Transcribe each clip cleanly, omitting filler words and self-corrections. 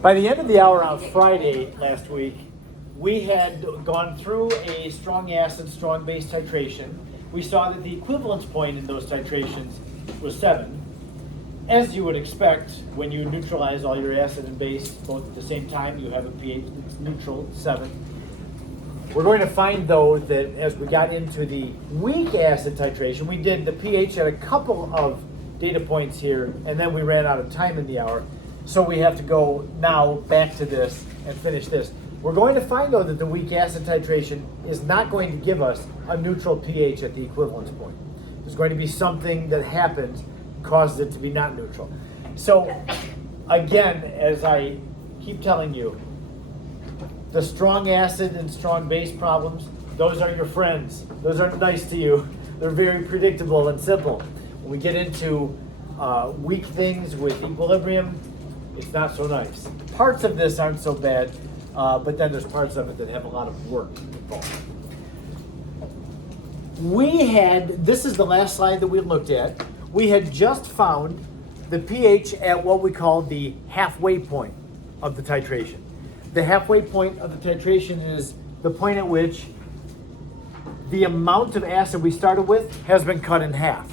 By the end of the hour on Friday last week, we had gone through a strong acid, strong base titration. We saw that the equivalence point in those titrations was 7. As you would expect, when you neutralize all your acid and base both at the same time, you have a pH that's neutral, 7. We're going to find, though, that as we got into the weak acid titration, we did the pH at a couple of data points here, and then we ran out of time in the hour. So we have to go now back to this and finish this. We're going to find, though, that the weak acid titration is not going to give us a neutral pH at the equivalence point. There's going to be something that happens, causes it to be not neutral. So, again, as I keep telling you, the strong acid and strong base problems, those are your friends. Those aren't nice to you. They're very predictable and simple. When we get into weak things with equilibrium, it's not so nice. Parts of this aren't so bad, but then there's parts of it that have a lot of work involved. This is the last slide that we looked at. We had just found the pH at what we call the halfway point of the titration. The halfway point of the titration is the point at which the amount of acid we started with has been cut in half.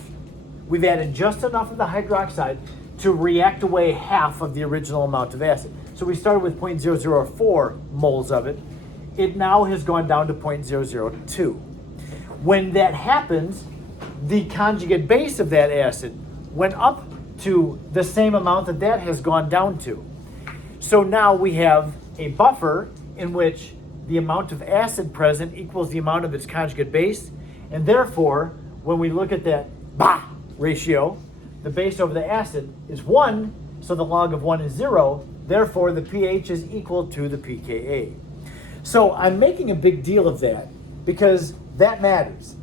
We've added just enough of the hydroxide to react away half of the original amount of acid. So we started with 0.004 moles of it. It now has gone down to 0.002. When that happens, the conjugate base of that acid went up to the same amount that that has gone down to. So now we have a buffer in which the amount of acid present equals the amount of its conjugate base, and therefore, when we look at that ratio, the base over the acid is 1, so the log of 1 is 0, therefore the pH is equal to the pKa. So I'm making a big deal of that because that matters.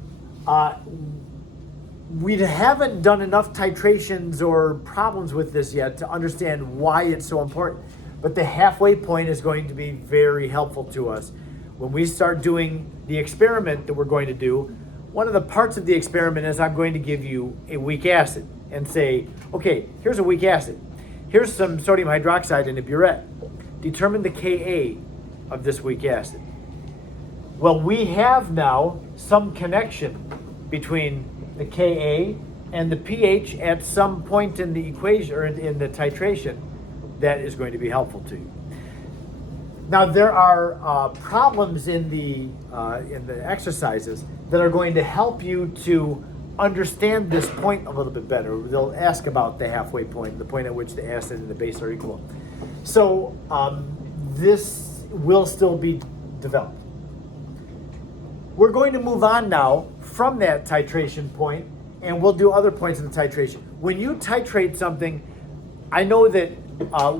We haven't done enough titrations or problems with this yet to understand why it's so important. But the halfway point is going to be very helpful to us. When we start doing the experiment that we're going to do, one of the parts of the experiment is I'm going to give you a weak acid and say, okay, here's a weak acid. Here's some sodium hydroxide and a burette. Determine the Ka of this weak acid. Well, we have now some connection between the Ka and the pH at some point in the equation or in the titration that is going to be helpful to you. Now there are problems in the exercises that are going to help you to understand this point a little bit better. They'll ask about the halfway point, the point at which the acid and the base are equal. So this will still be developed. We're going to move on now from that titration point, and we'll do other points in the titration. When you titrate something, I know that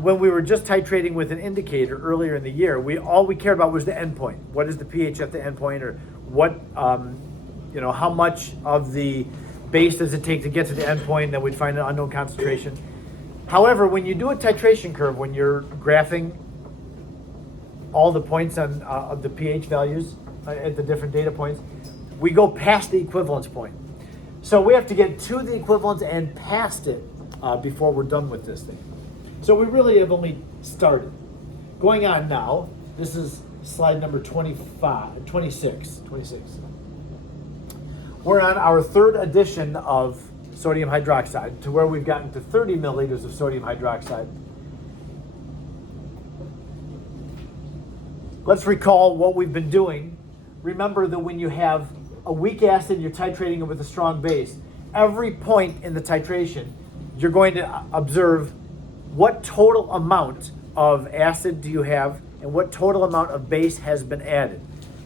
when we were just titrating with an indicator earlier in the year, all we cared about was the endpoint. What is the pH at the endpoint, or what, how much of the base does it take to get to the endpoint? Then we'd find an unknown concentration. However, when you do a titration curve, when you're graphing all the points on of the pH values at the different data points, we go past the equivalence point. So we have to get to the equivalence and past it before we're done with this thing. So we really have only started. Going on now, this is slide number 26. We're on our third edition of sodium hydroxide, to where we've gotten to 30 milliliters of sodium hydroxide. Let's recall what we've been doing. Remember that when you have a weak acid, you're titrating it with a strong base. Every point in the titration, you're going to observe what total amount of acid do you have and what total amount of base has been added.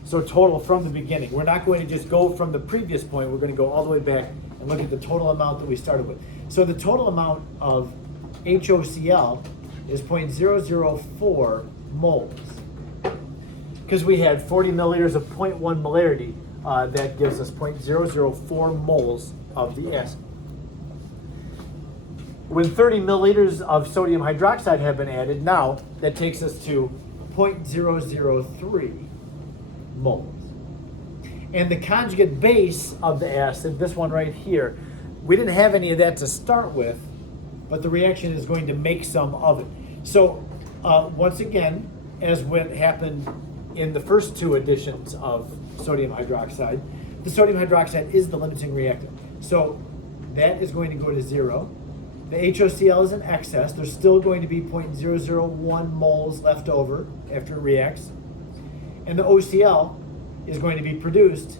So total from the beginning. We're not going to just go from the previous point. We're going to go all the way back and look at the total amount that we started with. So the total amount of HOCl is 0.004 moles. Because we had 40 milliliters of 0.1 molarity, that gives us 0.004 moles of the acid. When 30 milliliters of sodium hydroxide have been added, now that takes us to 0.003 moles. And the conjugate base of the acid, this one right here, we didn't have any of that to start with, but the reaction is going to make some of it. So once again, as what happened in the first two additions of sodium hydroxide, the sodium hydroxide is the limiting reactant. So that is going to go to 0. The HOCl is in excess. There's still going to be 0.001 moles left over after it reacts. And the OCl is going to be produced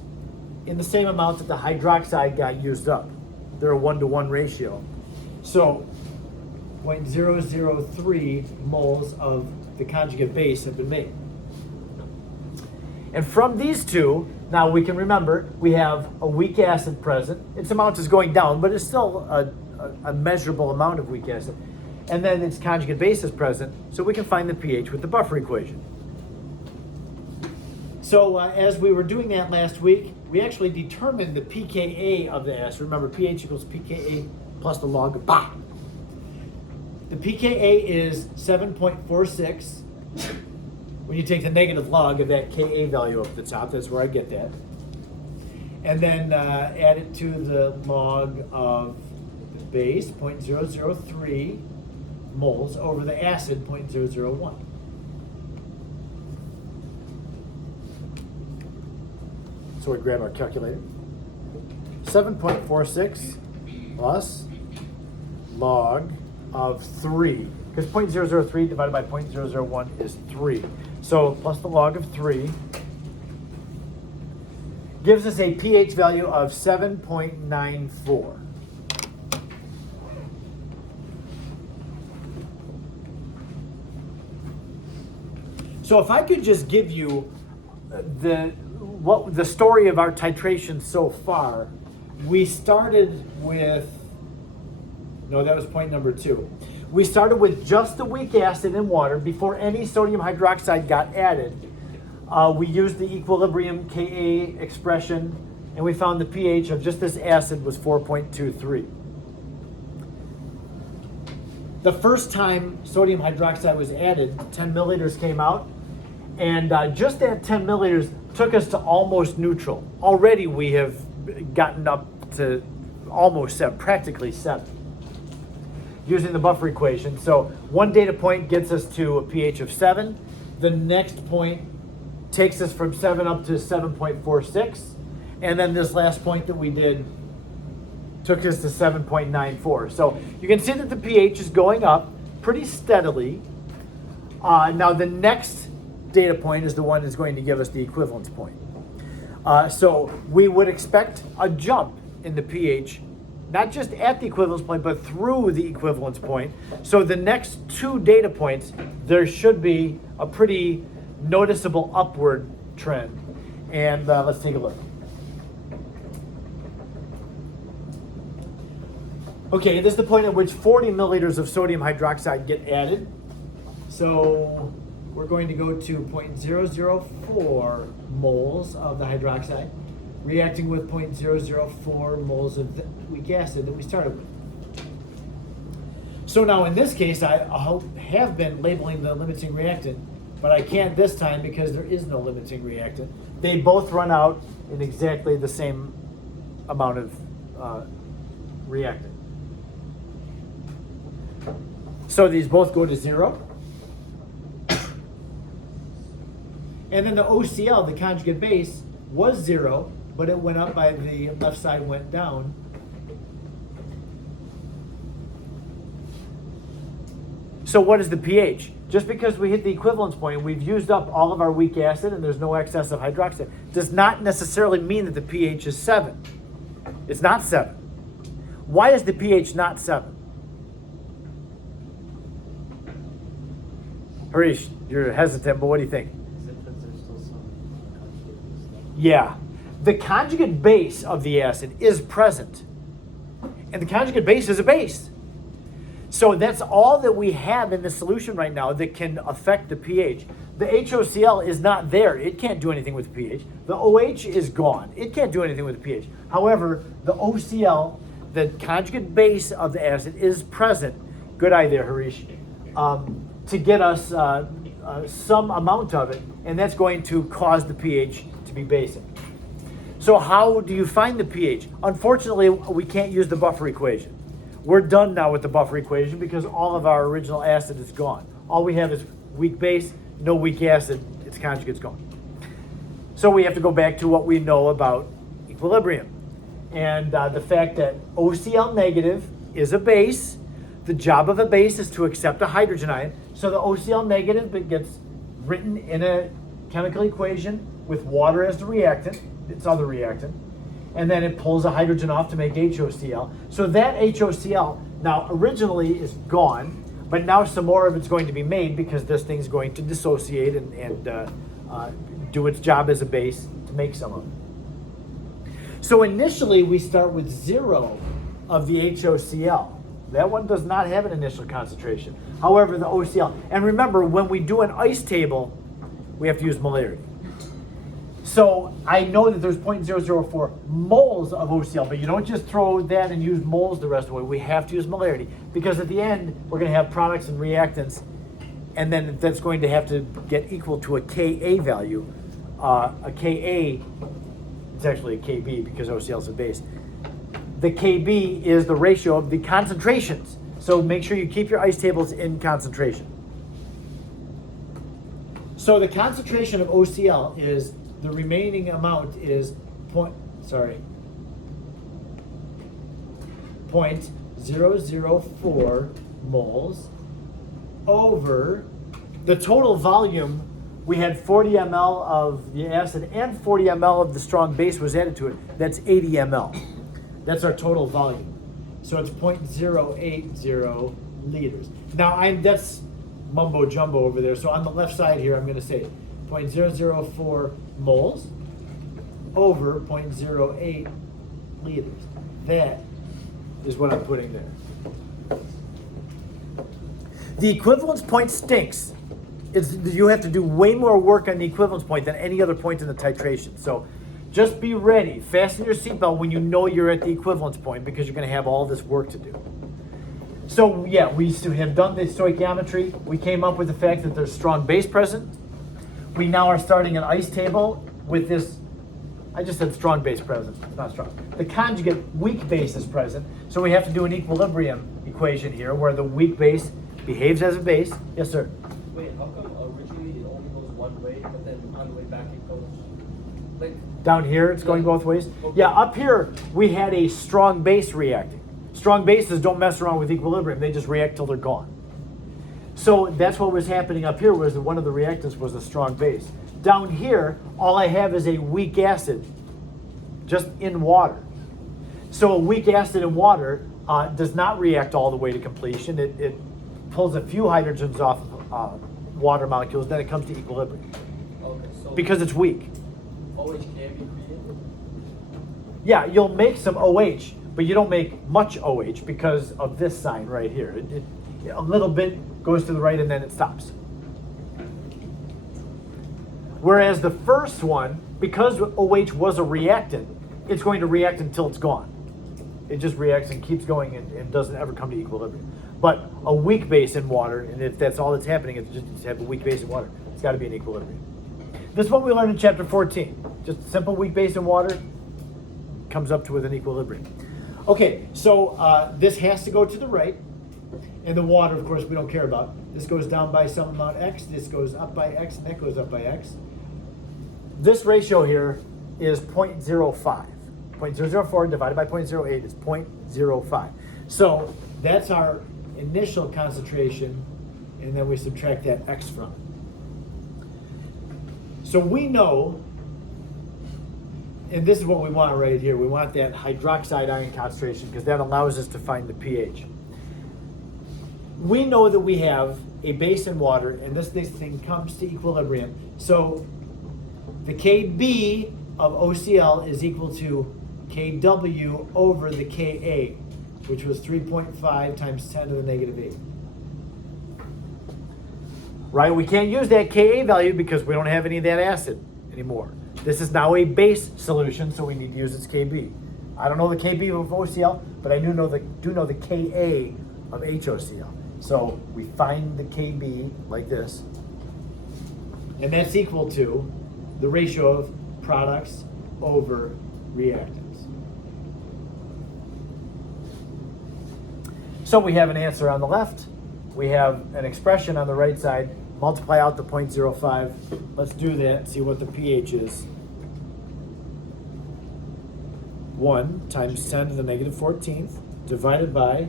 in the same amount that the hydroxide got used up. They're a 1-to-1 ratio. So 0.003 moles of the conjugate base have been made. And from these two, now we can remember we have a weak acid present. Its amount is going down, but it's still a measurable amount of weak acid. And then its conjugate base is present, so we can find the pH with the buffer equation. So as we were doing that last week, we actually determined the pKa of the acid. Remember, pH equals pKa plus the log of Ba. The pKa is 7.46. When you take the negative log of that Ka value up at the top, that's where I get that. And then add it to the log of the base, 0.003 moles, over the acid, 0.001. So we grab our calculator. 7.46 plus log of 3. Because 0.003 divided by 0.001 is 3. So plus the log of 3 gives us a pH value of 7.94. So if I could just give you the story of our titration so far, we started with, no, that was point number 2. We started with just the weak acid and water before any sodium hydroxide got added. We used the equilibrium Ka expression, and we found the pH of just this acid was 4.23. The first time sodium hydroxide was added, 10 milliliters came out, and just that 10 milliliters took us to almost neutral. Already we have gotten up to almost 7, practically 7, using the buffer equation. So one data point gets us to a pH of 7. The next point takes us from 7 up to 7.46. And then this last point that we did took us to 7.94. So you can see that the pH is going up pretty steadily. Now the next data point is the one that's going to give us the equivalence point. So we would expect a jump in the pH, not just at the equivalence point, but through the equivalence point. So the next 2 data points, there should be a pretty noticeable upward trend. And let's take a look. Okay, this is the point at which 40 milliliters of sodium hydroxide get added. So we're going to go to 0.004 moles of the hydroxide, reacting with 0.004 moles of the weak acid that we started with. So now in this case, I have been labeling the limiting reactant, but I can't this time because there is no limiting reactant. They both run out in exactly the same amount of reactant. So these both go to 0. And then the OCl, the conjugate base, was 0, but it went up by the left side went down. So what is the pH? Just because we hit the equivalence point, we've used up all of our weak acid and there's no excess of hydroxide, does not necessarily mean that the pH is 7. It's not 7. Why is the pH not 7? Harish, you're hesitant, but what do you think? Yeah, the conjugate base of the acid is present, and the conjugate base is a base. So that's all that we have in the solution right now that can affect the pH. The HOCl is not there. It can't do anything with the pH. The OH is gone. It can't do anything with the pH. However, the OCl, the conjugate base of the acid, is present. Good eye there, Harish. To get us some amount of it, and that's going to cause the pH to be basic. So how do you find the pH? Unfortunately, we can't use the buffer equation. We're done now with the buffer equation because all of our original acid is gone. All we have is weak base, no weak acid, its conjugate's gone. So we have to go back to what we know about equilibrium. And the fact that OCl negative is a base. The job of a base is to accept a hydrogen ion. So the OCl negative gets written in a chemical equation with water as the reactant, its other reactant, and then it pulls a hydrogen off to make HOCl. So that HOCl now originally is gone, but now some more of it's going to be made because this thing's going to dissociate and do its job as a base to make some of it. So initially we start with 0 of the HOCl. That one does not have an initial concentration. However, the OCl, and remember when we do an ice table, we have to use molarity. So I know that there's 0.004 moles of OCl, but you don't just throw that and use moles the rest of the way. We have to use molarity because at the end, we're going to have products and reactants, and then that's going to have to get equal to a Ka value. A Ka, it's actually a Kb because OCl is a base. The Kb is the ratio of the concentrations. So make sure you keep your ice tables in concentration. So the concentration of OCl is, the remaining amount is 0.004 moles over the total volume. We had 40 ml of the acid and 40 ml of the strong base was added to it. That's 80 ml. That's our total volume. So it's 0.080 liters. Now that's mumbo jumbo over there. So on the left side here, I'm going to say 0.004 moles over 0.08 liters. That is what I'm putting there. The equivalence point stinks. You have to do way more work on the equivalence point than any other point in the titration. So just be ready. Fasten your seatbelt when you know you're at the equivalence point because you're going to have all this work to do. So yeah, we have done the stoichiometry. We came up with the fact that there's strong base present. We now are starting an ice table with this. I just said strong base present. It's not strong. The conjugate weak base is present. So we have to do an equilibrium equation here where the weak base behaves as a base. Yes, sir. Wait, how come originally it only goes one way, but then on the way back it goes like down here? It's going both ways. Okay. Yeah, up here we had a strong base reacting. Strong bases don't mess around with equilibrium; they just react till they're gone. So that's what was happening up here. Was that one of the reactants was a strong base. Down here, all I have is a weak acid, just in water. So a weak acid in water does not react all the way to completion. It pulls a few hydrogens off of water molecules, then it comes to equilibrium. Okay, so because it's weak. OH can be created? Yeah, you'll make some OH, but you don't make much OH because of this sign right here. A little bit goes to the right and then it stops. Whereas the first one, because OH was a reactant, it's going to react until it's gone. It just reacts and keeps going and doesn't ever come to equilibrium. But a weak base in water, and if that's all that's happening, it's just have a weak base in water. It's got to be in equilibrium. This is what we learned in chapter 14. Just simple weak base in water comes up to with an equilibrium. Okay, so this has to go to the right. And the water, of course, we don't care about. This goes down by some amount x, this goes up by x, and that goes up by x. This ratio here is 0.05. 0.004 divided by 0.08 is 0.05. So that's our initial concentration, and then we subtract that x from it. So we know, and this is what we want right here, we want that hydroxide ion concentration because that allows us to find the pH. We know that we have a base in water, and this thing comes to equilibrium. So the Kb of OCl is equal to Kw over the Ka, which was 3.5 times 10 to the negative 8. Right? We can't use that Ka value because we don't have any of that acid anymore. This is now a base solution, so we need to use its Kb. I don't know the Kb of OCl, but I do know the Ka of HOCl. So we find the Kb like this, and that's equal to the ratio of products over reactants. So we have an answer on the left. We have an expression on the right side. Multiply out the 0.05. Let's do that and see what the pH is. 1 times 10 to the negative 14th divided by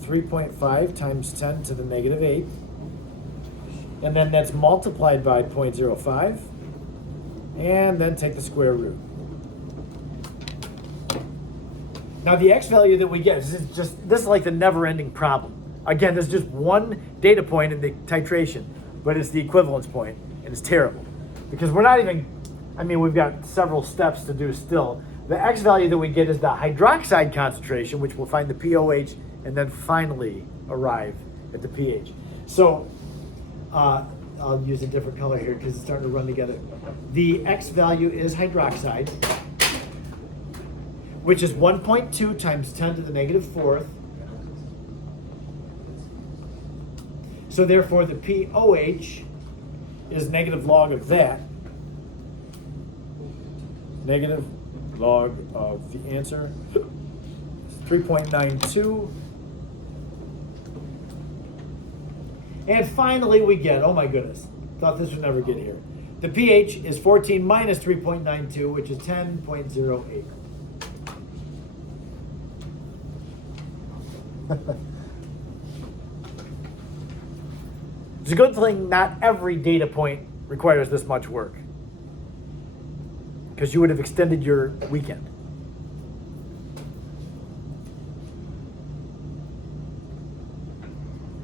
3.5 times 10 to the negative 8th. And then that's multiplied by 0.05. And then take the square root. Now the x value that we get is this is like the never-ending problem. Again, there's just one data point in the titration, but it's the equivalence point, and it's terrible. Because we're not even, I mean, we've got several steps to do still. The x value that we get is the hydroxide concentration, which will find the pOH, and then finally arrive at the pH. So I'll use a different color here because it's starting to run together. The x value is hydroxide, which is 1.2 times 10 to the negative 4th. So therefore the pOH is negative log of that. Negative log of the answer, 3.92. And finally we get, oh my goodness, thought this would never get here. The pH is 14 minus 3.92, which is 10.08. It's a good thing not every data point requires this much work, because you would have extended your weekend.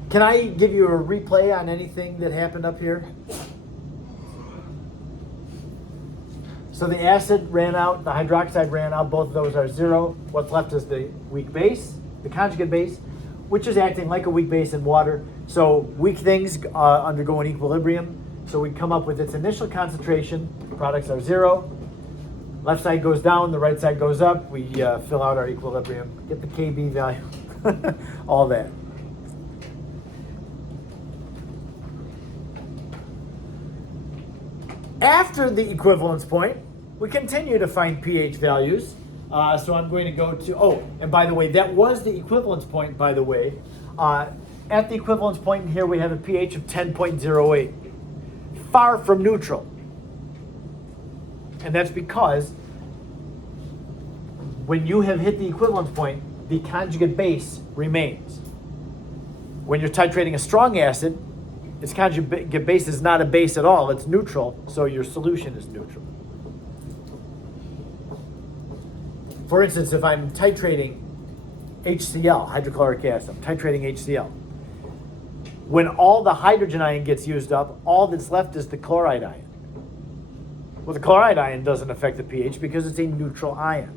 Can I give you a replay on anything that happened up here? So the acid ran out, the hydroxide ran out, both of those are 0. What's left is the weak base, the conjugate base, which is acting like a weak base in water. So weak things undergo an equilibrium. So we come up with its initial concentration. The products are 0. Left side goes down, the right side goes up. We fill out our equilibrium, get the Kb value, all that. After the equivalence point, we continue to find pH values. So I'm going to go to, oh, and by the way, that was the equivalence point, by the way. At the equivalence point in here, we have a pH of 10.08, far from neutral. And that's because when you have hit the equivalence point, the conjugate base remains. When you're titrating a strong acid, its conjugate base is not a base at all, it's neutral, so your solution is neutral. For instance, if I'm titrating HCl, hydrochloric acid, I'm titrating HCl. When all the hydrogen ion gets used up, all that's left is the chloride ion. Well, the chloride ion doesn't affect the pH because it's a neutral ion.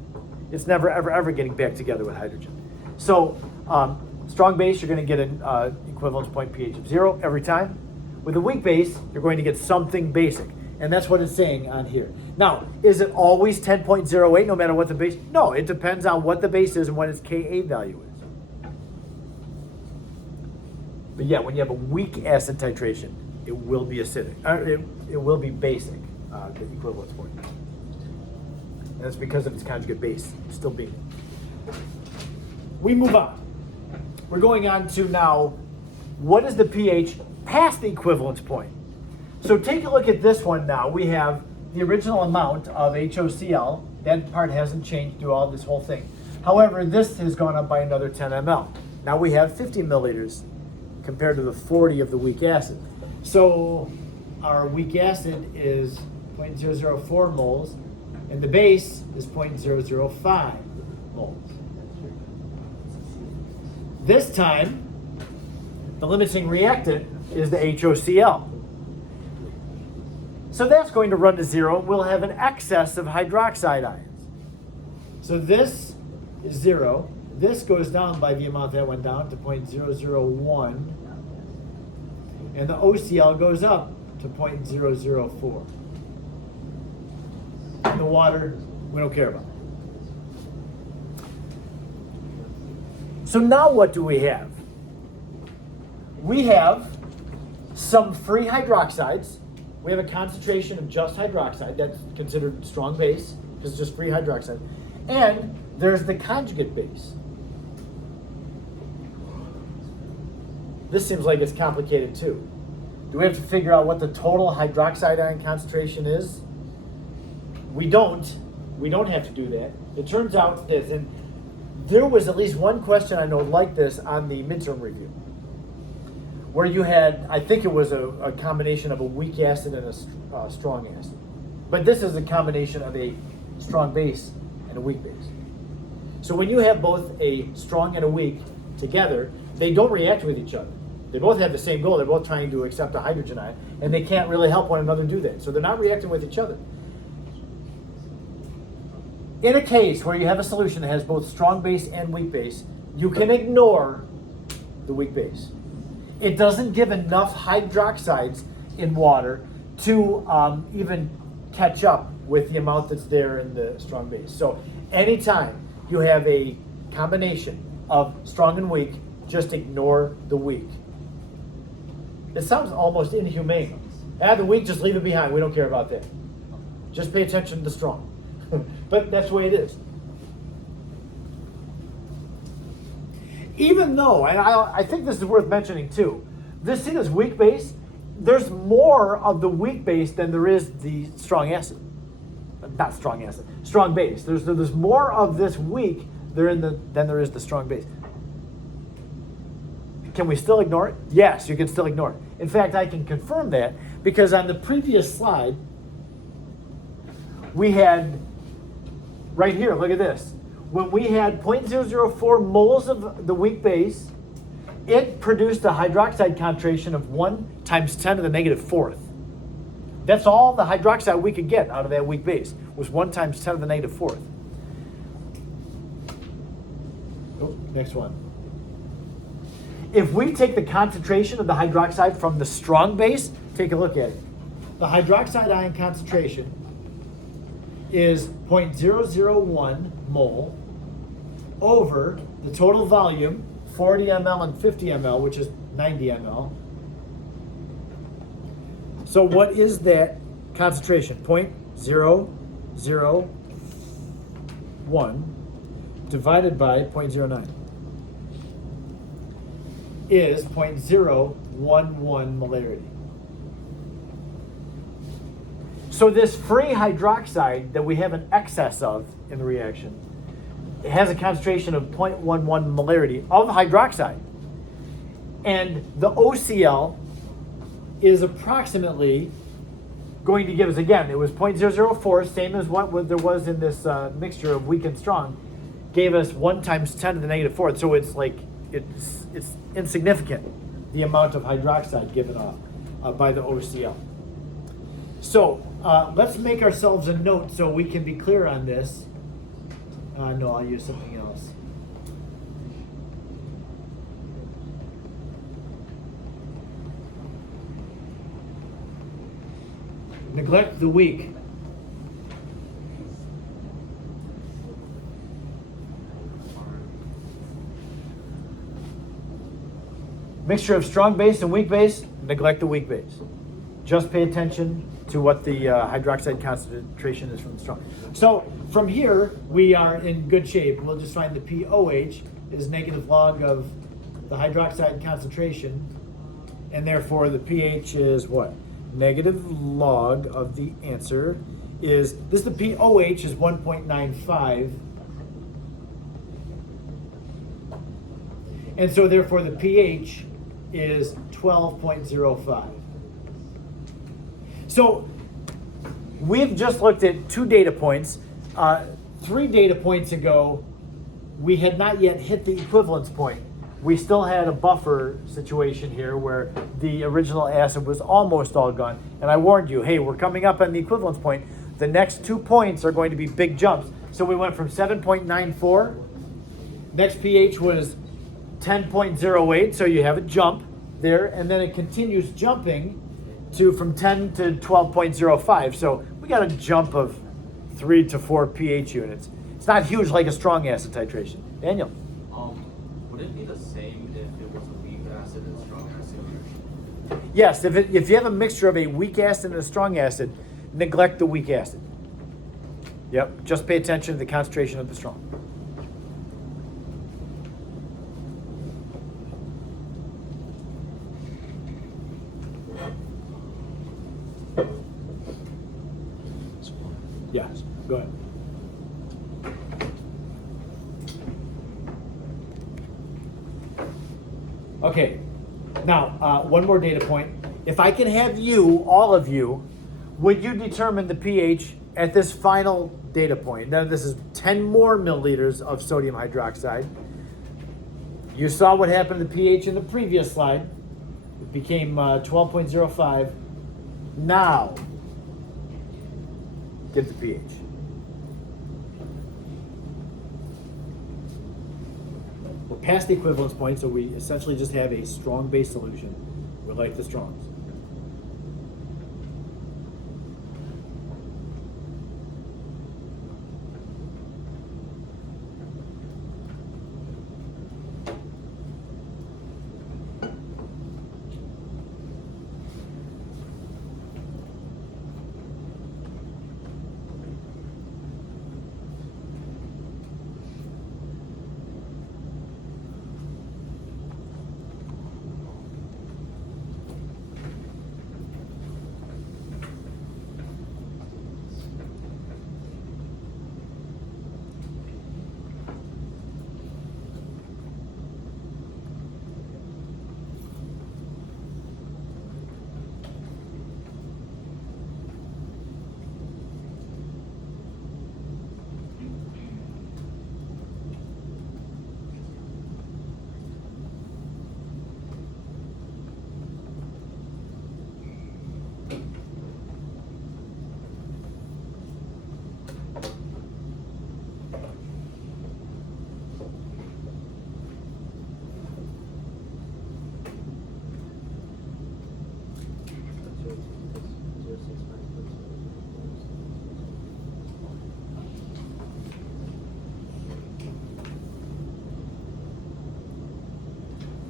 It's never, ever, ever getting back together with hydrogen. So, strong base, you're going to get an equivalence point pH of 0 every time. With a weak base, you're going to get something basic. And that's what it's saying on here. Now, is it always 10.08 no matter what the base? No, it depends on what the base is and what its Ka value is. But yeah, when you have a weak acid titration, it will be acidic. It will be basic, the equivalence point. And that's because of its conjugate base still being. We move on. We're going on to now, what is the pH past the equivalence point? So take a look at this one now. We have the original amount of HOCl. That part hasn't changed through all this whole thing. However, this has gone up by another 10 ml. Now we have 50 milliliters compared to the 40 of the weak acid. So our weak acid is 0.004 moles, and the base is 0.005 moles. This time, the limiting reactant is the HOCl. So that's going to run to 0. We'll have an excess of hydroxide ions. So this is 0. This goes down by the amount that went down to 0.001. And the OCl goes up to 0.004. And the water, we don't care about. So now what do we have? We have some free hydroxides. We have a concentration of just hydroxide. That's considered strong base because it's just free hydroxide. And there's the conjugate base. This seems like it's complicated too. Do we have to figure out what the total hydroxide ion concentration is? We don't. We don't have to do that. It turns out this, and there was at least one question I know like this on the midterm review, where you had, I think it was a combination of a weak acid and a strong acid. But this is a combination of a strong base and a weak base. So when you have both a strong and a weak together, they don't react with each other. They both have the same goal. They're both trying to accept a hydrogen ion, and they can't really help one another do that. So they're not reacting with each other. In a case where you have a solution that has both strong base and weak base, you can ignore the weak base. It doesn't give enough hydroxides in water to even catch up with the amount that's there in the strong base. So anytime you have a combination of strong and weak, just ignore the weak. It sounds almost inhumane. The weak, just leave it behind. We don't care about that. Just pay attention to the strong. But that's the way it is. Even though, and I think this is worth mentioning too, this is weak base. There's more of the weak base than there is the strong acid. Not strong acid, strong base. There's more of this weak than there is the strong base. Can we still ignore it? Yes, you can still ignore it. In fact, I can confirm that because on the previous slide, we had, right here, look at this. When we had 0.004 moles of the weak base, it produced a hydroxide concentration of 1 × 10 to the negative fourth. That's all the hydroxide we could get out of that weak base, was 1 × 10 to the negative fourth. Oh, next one. If we take the concentration of the hydroxide from the strong base, take a look at it. The hydroxide ion concentration is 0.001 mole over the total volume, 40 ml and 50 ml, which is 90 ml. So what is that concentration? 0.001 divided by 0.09 is 0.011 molarity. So this free hydroxide that we have an excess of in the reaction, it has a concentration of 0.11 molarity of hydroxide. And the OCl is approximately going to give us, again, it was 0.004, same as what there was in this mixture of weak and strong, gave us 1 × 10 to the negative fourth. So it's like, it's insignificant, the amount of hydroxide given off by the OCl. So let's make ourselves a note so we can be clear on this. No, I'll use something else. Neglect the weak. Mixture of strong base and weak base, neglect the weak base. Just pay attention to what the hydroxide concentration is from the strong. So from here, we are in good shape. We'll just find the pOH is negative log of the hydroxide concentration, and therefore the pH is what? Negative log of the answer is, this the pOH is 1.95. And so therefore the pH is 12.05. So we've just looked at 2 data points. 3 data points ago, we had not yet hit the equivalence point. We still had a buffer situation here where the original acid was almost all gone. And I warned you, hey, we're coming up on the equivalence point. The next 2 points are going to be big jumps. So we went from 7.94. Next pH was 10.08, so you have a jump there. And then it continues jumping from 10 to 12.05. So we got a jump of 3 to 4 pH units. It's not huge like a strong acid titration. Daniel? Would it be the same if it was a weak acid and strong acid? Yes, if you have a mixture of a weak acid and a strong acid, neglect the weak acid. Yep, just pay attention to the concentration of the strong. Yeah, go ahead. Okay, now one more data point. If I can have you, all of you, would you determine the pH at this final data point? Now this is 10 more milliliters of sodium hydroxide. You saw what happened to the pH in the previous slide. It became 12.05. Now, get the pH. We're past the equivalence point, so we essentially just have a strong base solution. We like the strongs.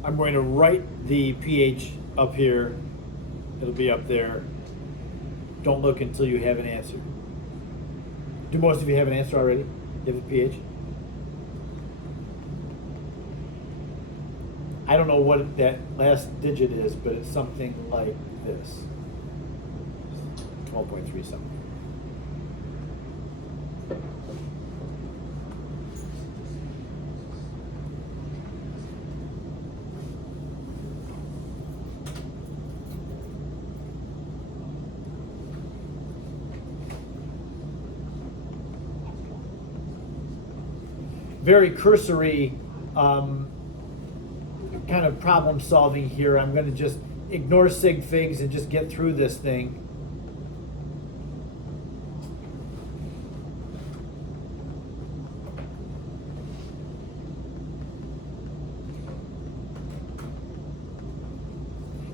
I'm going to write the pH up here. It'll be up there. Don't look until you have an answer. Do most of you have an answer already? You have the pH? I don't know what that last digit is, but it's something like this. 12.3 something. Very cursory kind of problem solving here. I'm going to just ignore sig figs and just get through this thing.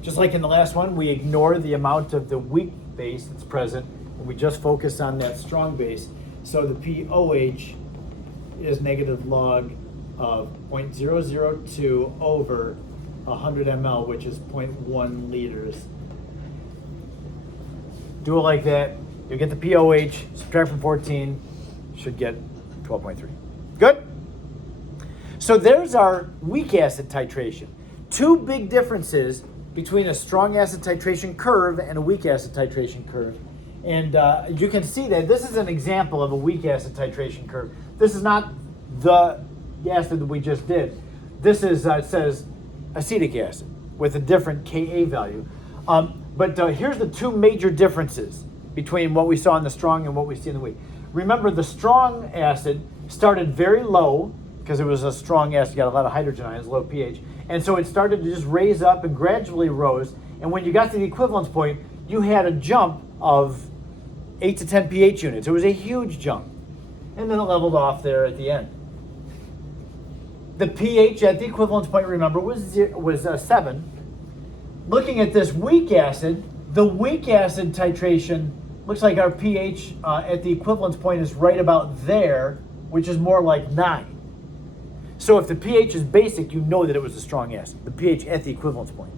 Just like in the last one, we ignore the amount of the weak base that's present, and we just focus on that strong base. So the pOH is negative log of 0.002 over 100 ml, which is 0.1 liters. Do it like that. You'll get the pOH, subtract from 14, should get 12.3. Good? So there's our weak acid titration. Two big differences between a strong acid titration curve and a weak acid titration curve. And you can see that this is an example of a weak acid titration curve. This is not the acid that we just did. This is, it says acetic acid with a different Ka value. But here's the two major differences between what we saw in the strong and what we see in the weak. Remember, the strong acid started very low because it was a strong acid, got a lot of hydrogen ions, low pH. And so it started to just raise up and gradually rose. And when you got to the equivalence point, you had a jump of 8 to 10 pH units. It was a huge jump. And then it leveled off there at the end. The pH at the equivalence point, remember, was 7. Looking at this weak acid, the weak acid titration looks like our pH at the equivalence point is right about there, which is more like 9. So if the pH is basic, you know that it was a strong acid, the pH at the equivalence point.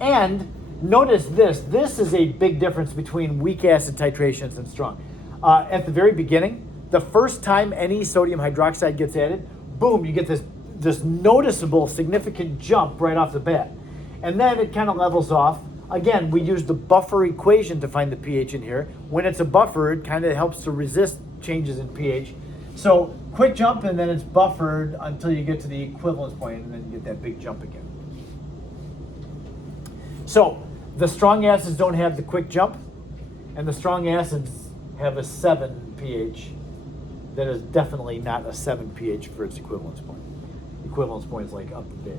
And notice this is a big difference between weak acid titrations and strong. At the very beginning, the first time any sodium hydroxide gets added, boom, you get this noticeable significant jump right off the bat. And then it kind of levels off. Again, we use the buffer equation to find the pH in here. When it's a buffer, it kind of helps to resist changes in pH. So quick jump, and then it's buffered until you get to the equivalence point, and then you get that big jump again. So the strong acids don't have the quick jump, and the strong acids have a 7 pH. That is definitely not a 7 pH for its equivalence point. Equivalence point is like up there.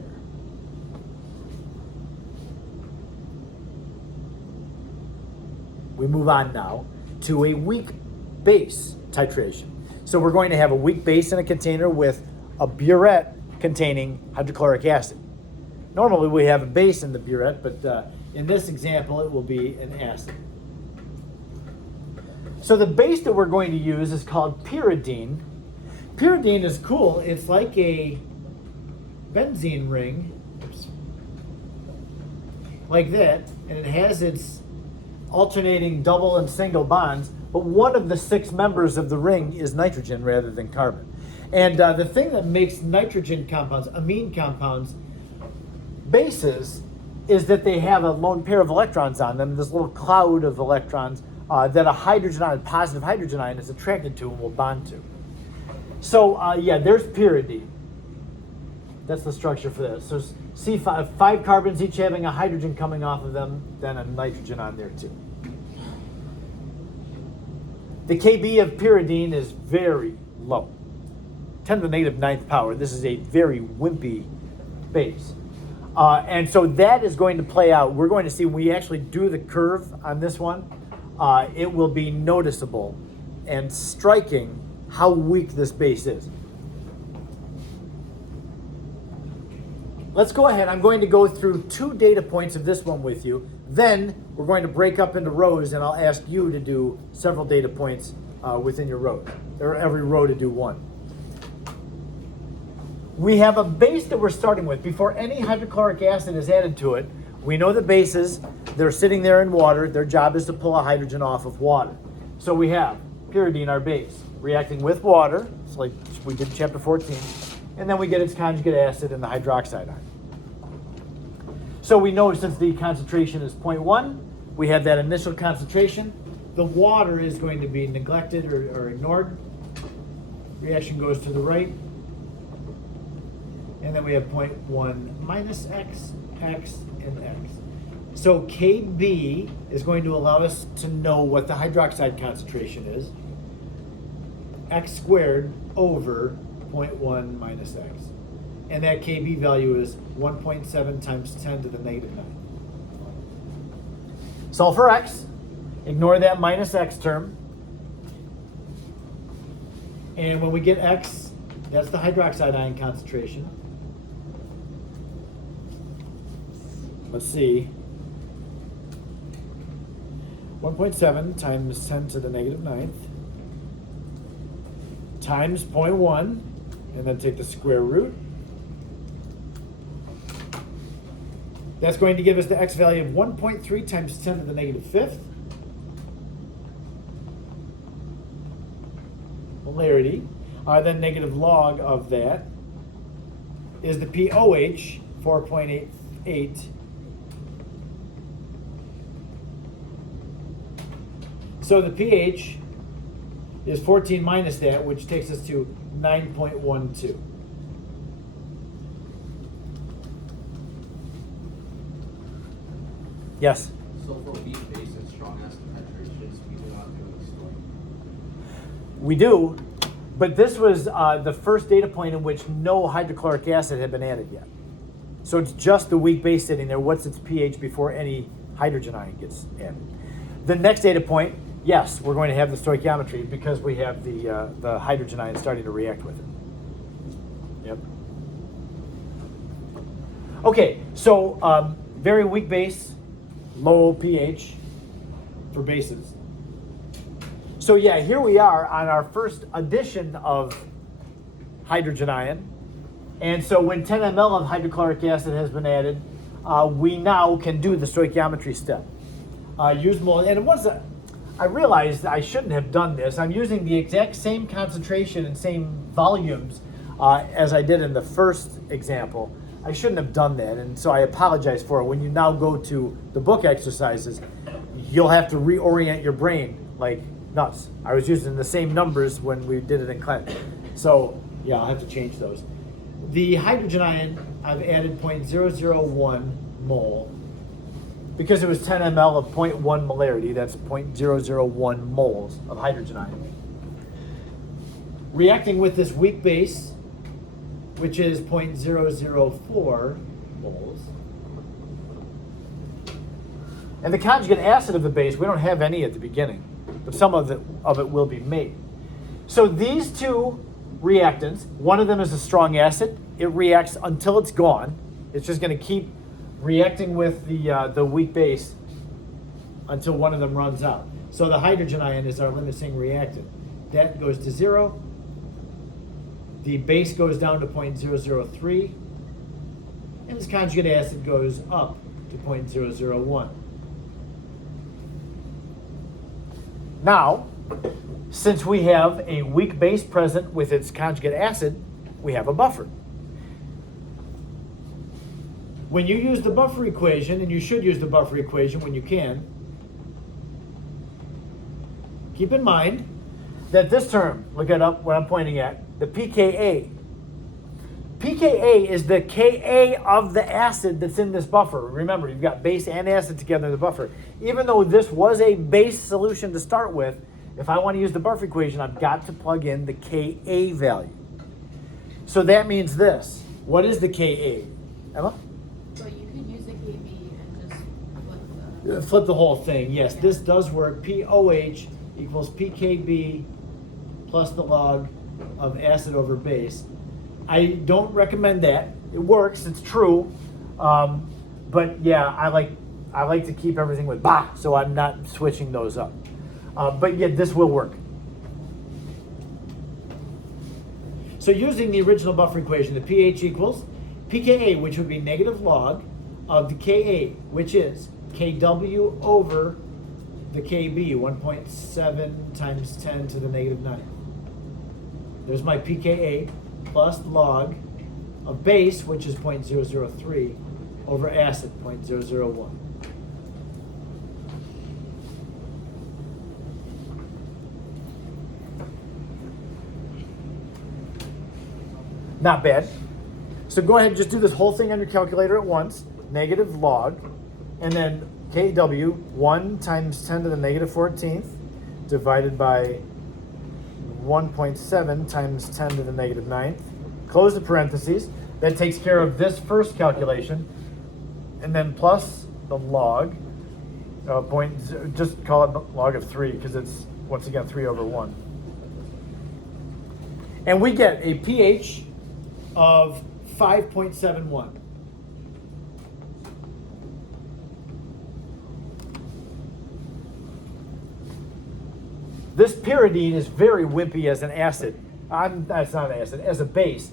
We move on now to a weak base titration. So we're going to have a weak base in a container with a burette containing hydrochloric acid. Normally we have a base in the burette, but in this example it will be an acid. So the base that we're going to use is called pyridine. Pyridine is cool. It's like a benzene ring, like that, and it has its alternating double and single bonds, but one of the 6 members of the ring is nitrogen rather than carbon. And the thing that makes nitrogen compounds, amine compounds, bases, is that they have a lone pair of electrons on them, this little cloud of electrons that a hydrogen ion, positive hydrogen ion, is attracted to and will bond to. So yeah, there's pyridine. That's the structure for this. So C5, 5 carbons each having a hydrogen coming off of them, then a nitrogen on there too. The Kb of pyridine is very low, 10 to the negative 9th power. This is a very wimpy base. And so that is going to play out. We're going to see when we actually do the curve on this one, it will be noticeable and striking how weak this base is. Let's go ahead. I'm going to go through 2 data points of this one with you. Then we're going to break up into rows, and I'll ask you to do several data points within your row, or every row to do 1. We have a base that we're starting with. Before any hydrochloric acid is added to it, we know the bases, they're sitting there in water. Their job is to pull a hydrogen off of water. So we have pyridine, our base, reacting with water. It's like we did in chapter 14. And then we get its conjugate acid and the hydroxide ion. So we know since the concentration is 0.1, we have that initial concentration. The water is going to be neglected or ignored. Reaction goes to the right. And then we have 0.1 minus x, x, and x. So Kb is going to allow us to know what the hydroxide concentration is. X squared over 0.1 minus x. And that Kb value is 1.7 times 10 to the negative 9. Solve for x. Ignore that minus x term. And when we get x, that's the hydroxide ion concentration. Let's see. 1.7 times 10 to the negative 9th times 0.1, and then take the square root. That's going to give us the x value of 1.3 times 10 to the negative 5th. Molarity. Then negative log of that is the POH, 4.88. So the pH is 14 minus that, which takes us to 9.12. Yes? So for weak base and strong acid titrations, we do not do the story. We do, but this was the first data point in which no hydrochloric acid had been added yet. So it's just the weak base sitting there. What's its pH before any hydrogen ion gets added? The next data point, yes, we're going to have the stoichiometry because we have the hydrogen ion starting to react with it. Yep. Okay, so very weak base, low pH for bases. So yeah, here we are on our first addition of hydrogen ion. And so when 10 ml of hydrochloric acid has been added, we now can do the stoichiometry step. Use mole, and I realized I shouldn't have done this. I'm using the exact same concentration and same volumes as I did in the first example. I shouldn't have done that, and so I apologize for it. When you now go to the book exercises, you'll have to reorient your brain like nuts. I was using the same numbers when we did it in class. So, yeah, I'll have to change those. The hydrogen ion, I've added 0.001 mole. Because it was 10 ml of 0.1 molarity, that's 0.001 moles of hydrogen ion. Reacting with this weak base, which is 0.004 moles. And the conjugate acid of the base, we don't have any at the beginning, but some of it will be made. So these two reactants, one of them is a strong acid. It reacts until it's gone. It's just going to keep reacting with the weak base until one of them runs out. So the hydrogen ion is our limiting reactant. That goes to 0. The base goes down to 0.003. And this conjugate acid goes up to 0.001. Now, since we have a weak base present with its conjugate acid, we have a buffer. When you use the buffer equation, and you should use the buffer equation when you can, keep in mind that this term, look it up what I'm pointing at, the pKa. pKa is the Ka of the acid that's in this buffer. Remember, you've got base and acid together in the buffer. Even though this was a base solution to start with, if I want to use the buffer equation, I've got to plug in the Ka value. So that means this. What is the Ka? Emma? So you can use the KB and just flip the... Flip the whole thing, yes. This does work. POH equals PKB plus the log of acid over base. I don't recommend that. It works, it's true. But yeah, I like to keep everything with bah, so I'm not switching those up. But yeah, this will work. So using the original buffer equation, the pH equals pKa, which would be negative log of the Ka, which is Kw over the Kb, 1.7 times 10 to the negative 9. There's my pKa plus log of base, which is 0.003, over acid, 0.001. Not bad. So go ahead and just do this whole thing on your calculator at once. Negative log, and then Kw, 1 times 10 to the negative 14th, divided by 1.7 times 10 to the negative 9th. Close the parentheses. That takes care of this first calculation. And then plus the log, just call it log of 3, because it's, once again, 3 over 1. And we get a pH of 5.71. This pyridine is very wimpy as an acid. That's not an acid, as a base.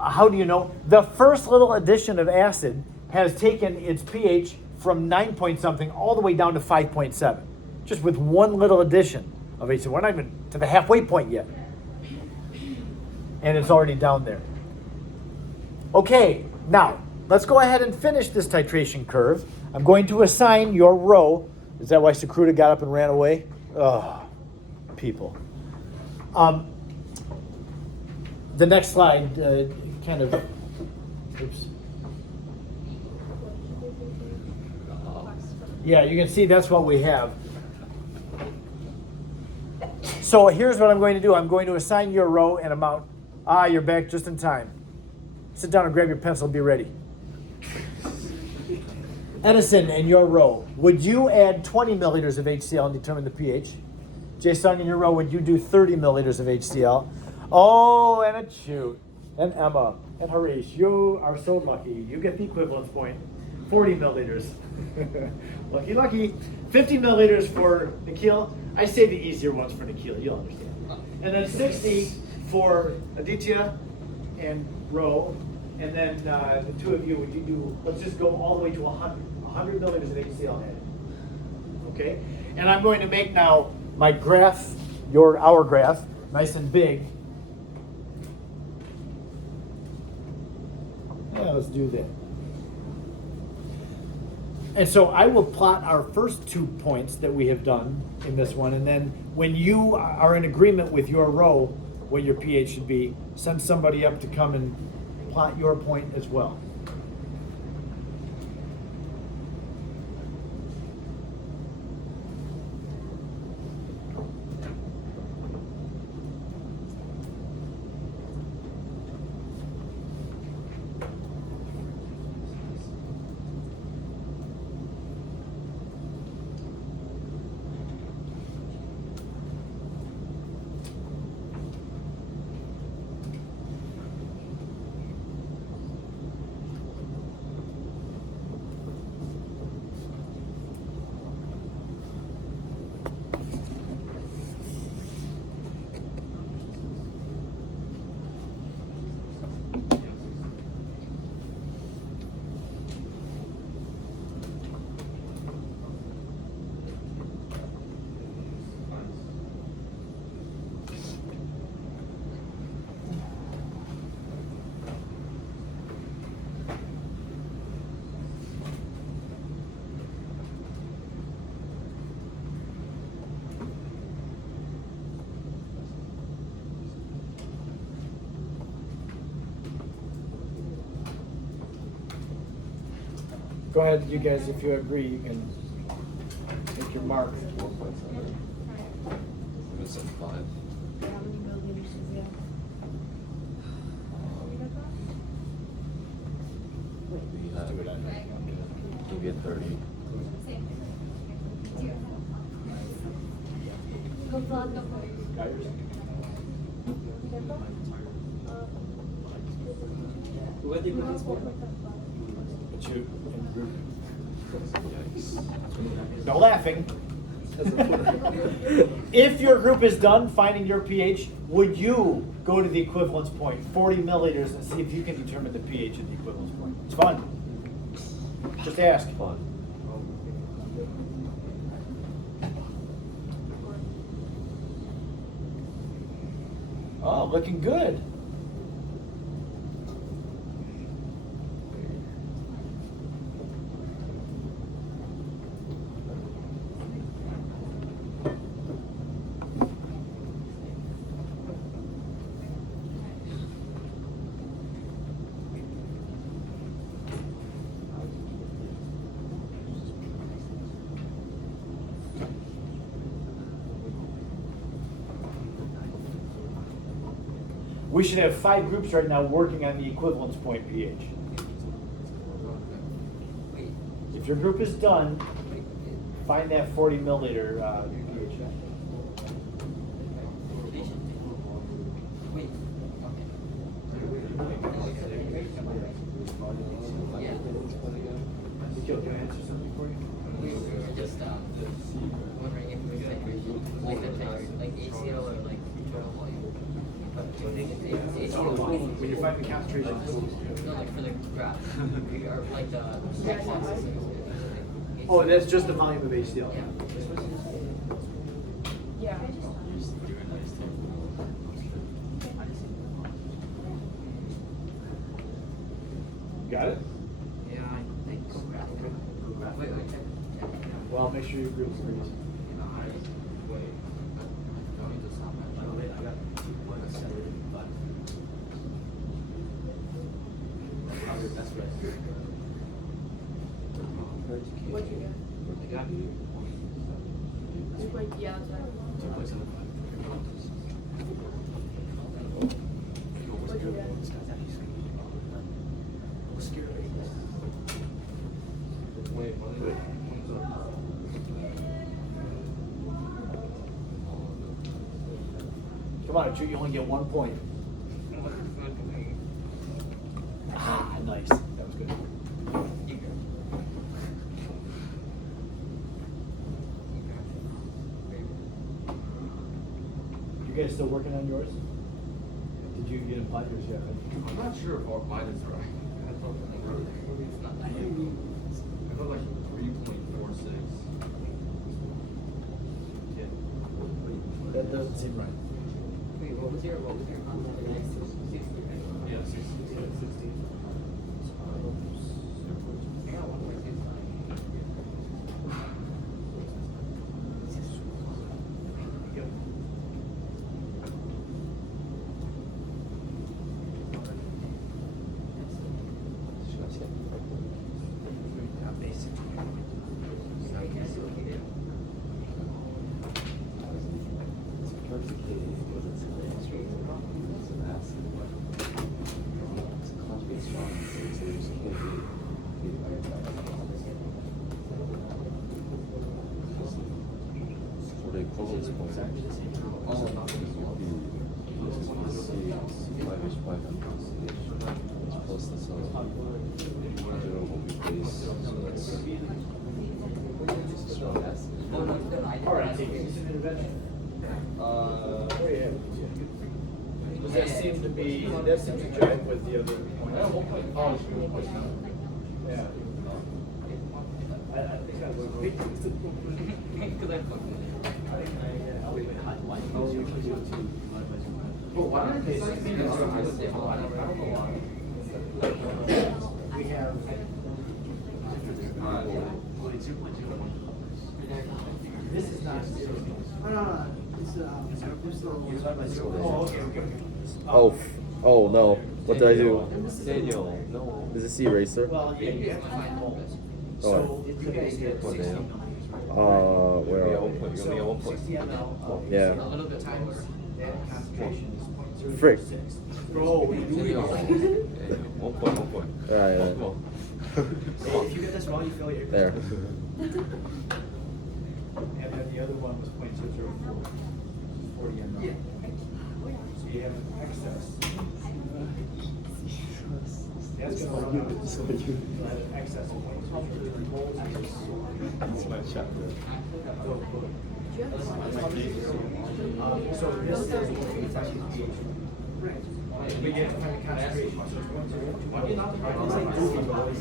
How do you know? The first little addition of acid has taken its pH from 9 point something all the way down to 5.7. Just with one little addition of acid. We're not even to the halfway point yet. And it's already down there. Okay, now let's go ahead and finish this titration curve. I'm going to assign your row. Is that why Sakruta got up and ran away? Oh, people. The next slide kind of, oops. Yeah, you can see that's what we have. So here's what I'm going to do. I'm going to assign your row and amount. Ah, you're back just in time. Sit down and grab your pencil and be ready. Edison, in your row, would you add 20 milliliters of HCl and determine the pH? Jae-sung, in your row, would you do 30 milliliters of HCl? Oh, and a shoot. And Emma, and Harish, you are so lucky. You get the equivalence point. 40 milliliters. Lucky, lucky. 50 milliliters for Nikhil. I say the easier ones for Nikhil, you'll understand. And then 60 for Aditya and Ro. And then the two of you, would you do, let's just go all the way to 100. 100 milliliters of HCl added. Okay? And I'm going to make now my graph, our graph, nice and big. Yeah, let's do that. And so I will plot our first 2 points that we have done in this one, and then when you are in agreement with your row, what your pH should be, send somebody up to come and plot your point as well. Go ahead, you guys, if you agree, you can make your mark. 4.7. It's at 5. How many milliliters is it? Maybe a 30. What do you put this for? But you in group. Yikes. No laughing. If your group is done finding your pH, would you go to the equivalence point, 40 milliliters, and see if you can determine the pH at the equivalence point? It's fun. Just ask. Fun. Oh, looking good. We should have 5 groups right now working on the equivalence point pH. If your group is done, find that 40 milliliter pH. Nikhil, can I answer something for you? We were just wondering if we could like the type, like ACL or like total volume. But ACL When you find the concentration. no, like for the graph, or like the x-axis. Oh, that's just the volume of HDL. Yeah. Yeah. Got it? Yeah, I think so. Wait, check. Well, make sure your group agrees. What'd you get? 2.0, yeah, that's right. What'd you get? Come on, you only get 1 point. Ah, nice. That was good. You guys still working on yours? Did you get applied yours yet? I'm not sure if mine is right. I thought like 3.46. Yeah. That doesn't seem right. Wait, what was your content? 60, right? Yeah, 60. I got 1.65. Does that seem to be, that seems to jive with the other point? Yeah. I think I would. Because I'm fucking. We have. This is not zero. No. It's Oh, okay. Oh no. What did I do? Daniel, no. Is this the eraser? Well, yeah, you have to find holes. Oh. So you guys get 60 Daniel? millimeters, right? Where are we? You're gonna be at 1 point. 60 ml. Yeah. A little bit Times times. that concentration is 0.006. Frick. Bro, what are you doing? Daniel. 1 point, 1 point. Alright. Go. Hey, if you get this wrong, you fail your There. And then the other one was 0.004. 40 ml. Yeah. So you have an excess. That's going to run out. So you have an excess of 0.004. That's my chapter. So this is looking at pH. Right. We get to find the concentration. So it's 0.02. It's like goofy, but it's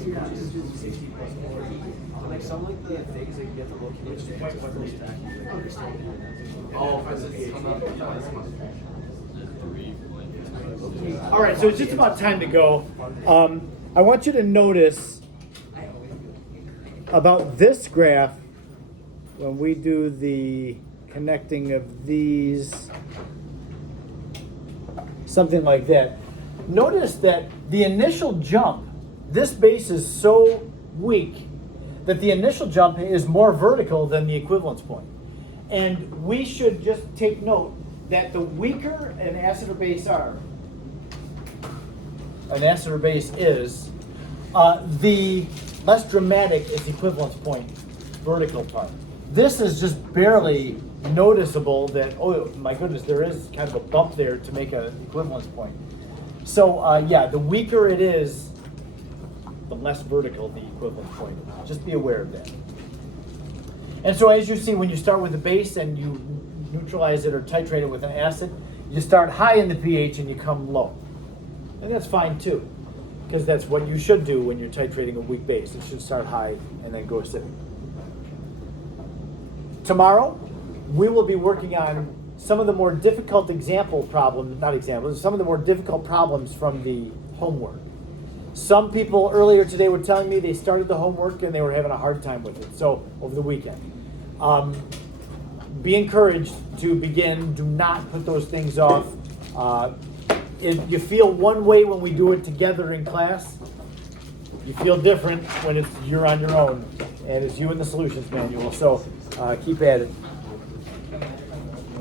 60 plus 40. Like some like the things that you get to look at, which is quite what those Oh, for instance, All right, so it's just about time to go. I want you to notice about this graph when we do the connecting of these, something like that. Notice that the initial jump, this base is so weak that the initial jump is more vertical than the equivalence point. And we should just take note that the weaker an acid or base is, the less dramatic is the equivalence point vertical part. This is just barely noticeable that, oh my goodness, there is kind of a bump there to make an equivalence point. So yeah, the weaker it is, the less vertical the equivalence point is. Just be aware of that. And so as you see, when you start with the base and you neutralize it or titrate it with an acid, you start high in the pH and you come low. And that's fine too, because that's what you should do when you're titrating a weak base. It should start high and then go acidic. Tomorrow, we will be working on some of the more difficult some of the more difficult problems from the homework. Some people earlier today were telling me they started the homework and they were having a hard time with it, so over the weekend. Be encouraged to begin. Do not put those things off. You feel one way when we do it together in class. You feel different when you're on your own, and it's you and the solutions manual, so keep at it.